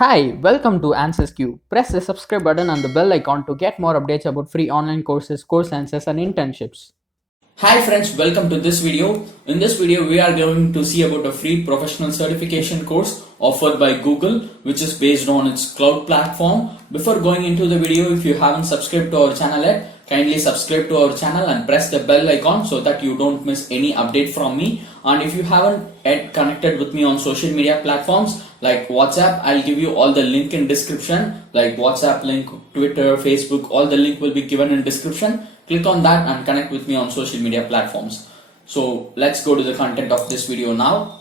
Hi, welcome to answersQ. Press the subscribe button and the bell icon to get more updates about free online courses, course answers, and internships. Hi friends, welcome to this video. In this video, we are going to see about a free professional certification course offered by Google, which is based on its cloud platform. Before going into the video, if you haven't subscribed to our channel yet, kindly subscribe to our channel and press the bell icon so that you don't miss any update from me. And if you haven't yet connected with me on social media platforms like WhatsApp, I'll give you all the link in description, like WhatsApp link, Twitter, Facebook, all the link will be given in description. Click on that and connect with me on social media platforms. So let's go to the content of this video now.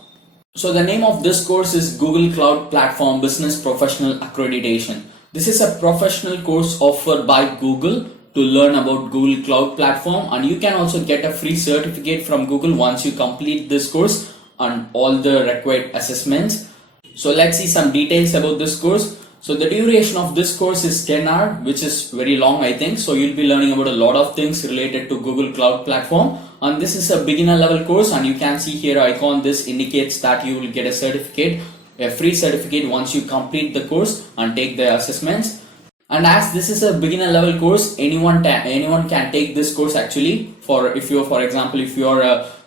So the name of this course is Google Cloud Platform Business Professional Accreditation. This is a professional course offered by Google to learn about Google Cloud Platform, and you can also get a free certificate from Google once you complete this course and all the required assessments. So let's see some details about this course. So the duration of this course is 10 hours, which is very long, I think. So you'll be learning about a lot of things related to Google Cloud Platform. And this is a beginner level course, and you can see here icon. This indicates that you will get a certificate, a free certificate once you complete the course and take the assessments. And as this is a beginner level course, anyone can take this course actually. For example, if you are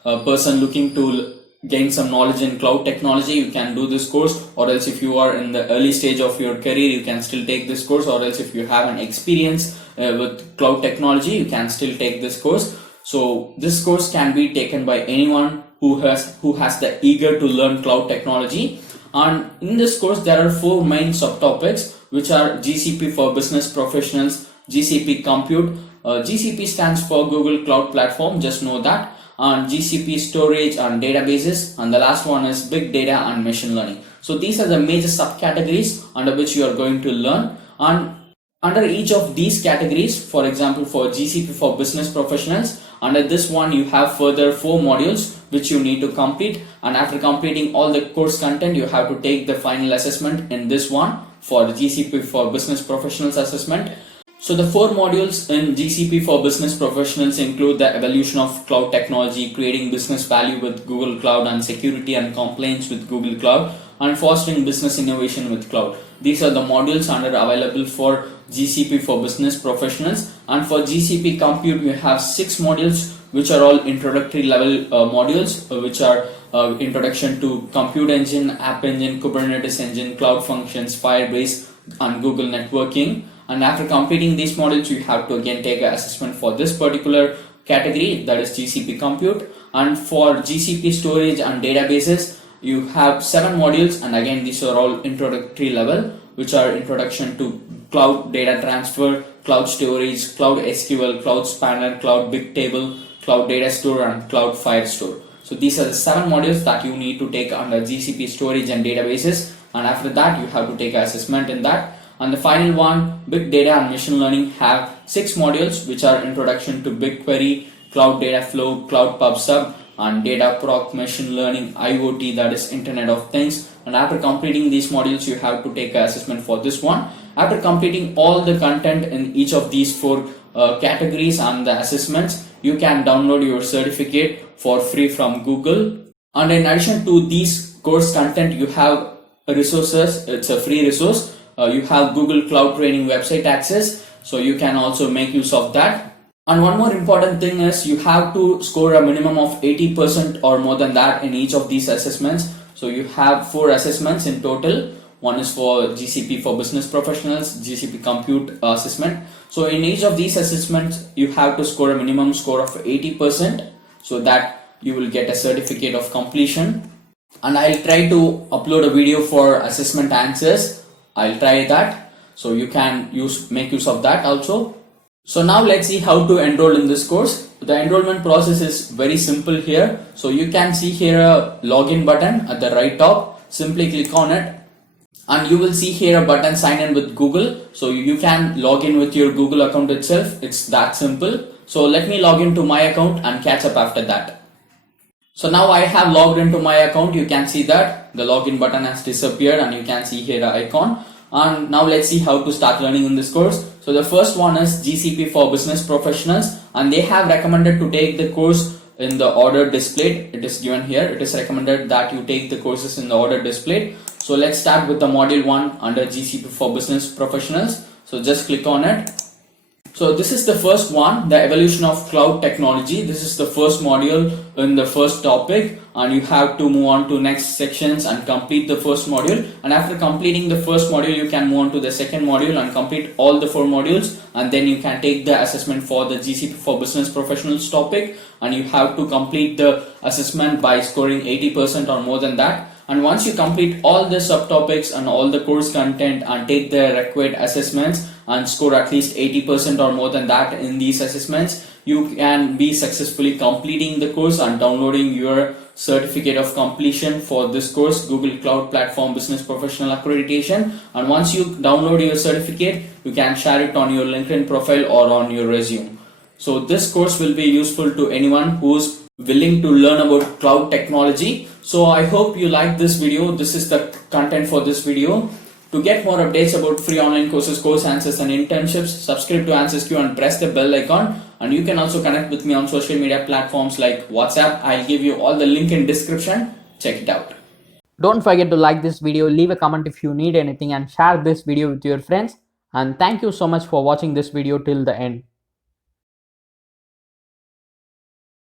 a person looking to gain some knowledge in cloud technology, you can do this course, or else if you are in the early stage of your career, you can still take this course, or else if you have an experience with cloud technology, you can still take this course. So this course can be taken by anyone who has the eager to learn cloud technology. And in this course there are 4 main subtopics, which are GCP for business professionals, GCP compute, GCP stands for Google Cloud Platform, just know that, and GCP storage and databases, and the last one is big data and machine learning. So these are the major subcategories under which you are going to learn. And under each of these categories, for example for GCP for business professionals, under this one you have further 4 modules which you need to complete, and after completing all the course content you have to take the final assessment in this one for GCP for business professionals assessment. So the 4 modules in GCP for business professionals include the evolution of cloud technology, creating business value with Google Cloud, and security and compliance with Google Cloud, and fostering business innovation with cloud. These are the modules available for GCP for business professionals. And for GCP compute, we have 6 modules which are all introductory level modules, which are introduction to compute engine, app engine, Kubernetes engine, cloud functions, Firebase, and Google networking. And after completing these modules, you have to again take an assessment for this particular category, that is GCP compute. And for GCP storage and databases, you have 7 modules, and again these are all introductory level, which are introduction to cloud data transfer, cloud storage, cloud SQL, cloud spanner, cloud bigtable, cloud data store, and cloud firestore. So these are the 7 modules that you need to take under GCP storage and databases, and after that you have to take an assessment in that. And the final one, big data and machine learning, have 6 modules, which are introduction to BigQuery, cloud data flow, cloud PubSub, and data proc, machine learning, IoT, that is Internet of Things. And after completing these modules, you have to take an assessment for this one. After completing all the content in each of these 4 categories and the assessments, you can download your certificate for free from Google. And in addition to these course content, you have resources. It's a free resource. You have Google Cloud Training website access, so you can also make use of that. And one more important thing is you have to score a minimum of 80% or more than that in each of these assessments. So you have 4 assessments in total. One is for GCP for business professionals, GCP compute assessment. So in each of these assessments, you have to score a minimum score of 80%, so that you will get a certificate of completion. And I'll try to upload a video for assessment answers. I'll try that, so you can make use of that also. So now let's see how to enroll in this course. The enrollment process is very simple here. So you can see here a login button at the right top. Simply click on it, and you will see here a button sign in with Google. So you can log in with your Google account itself. It's that simple. So let me log into my account and catch up after that. So now I have logged into my account. You can see that the login button has disappeared, and you can see here an icon. And now let's see how to start learning in this course. So the first one is GCP for business professionals, and they have recommended to take the course in the order displayed. It is given here. It is recommended that you take the courses in the order displayed. So let's start with the module 1 under GCP for business professionals. So just click on it. So this is the first one, the evolution of cloud technology. This is the first module in the first topic, and you have to move on to next sections and complete the first module. And after completing the first module, you can move on to the second module and complete all the 4 modules, and then you can take the assessment for the GCP for business professionals topic, and you have to complete the assessment by scoring 80% or more than that. And once you complete all the subtopics and all the course content and take the required assessments and score at least 80% or more than that in these assessments, you can be successfully completing the course and downloading your certificate of completion for this course, Google Cloud Platform Business Professional Accreditation. And once you download your certificate, you can share it on your LinkedIn profile or on your resume. So this course will be useful to anyone who's willing to learn about cloud technology. So I hope you like this video. This is the content for this video. To get more updates about free online courses, course answers and internships, subscribe to answersQ and press the bell icon. And you can also connect with me on social media platforms like WhatsApp. I'll give you all the link in description. Check it out. Don't forget to like this video, leave a comment if you need anything, and share this video with your friends. And thank you so much for watching this video till the end.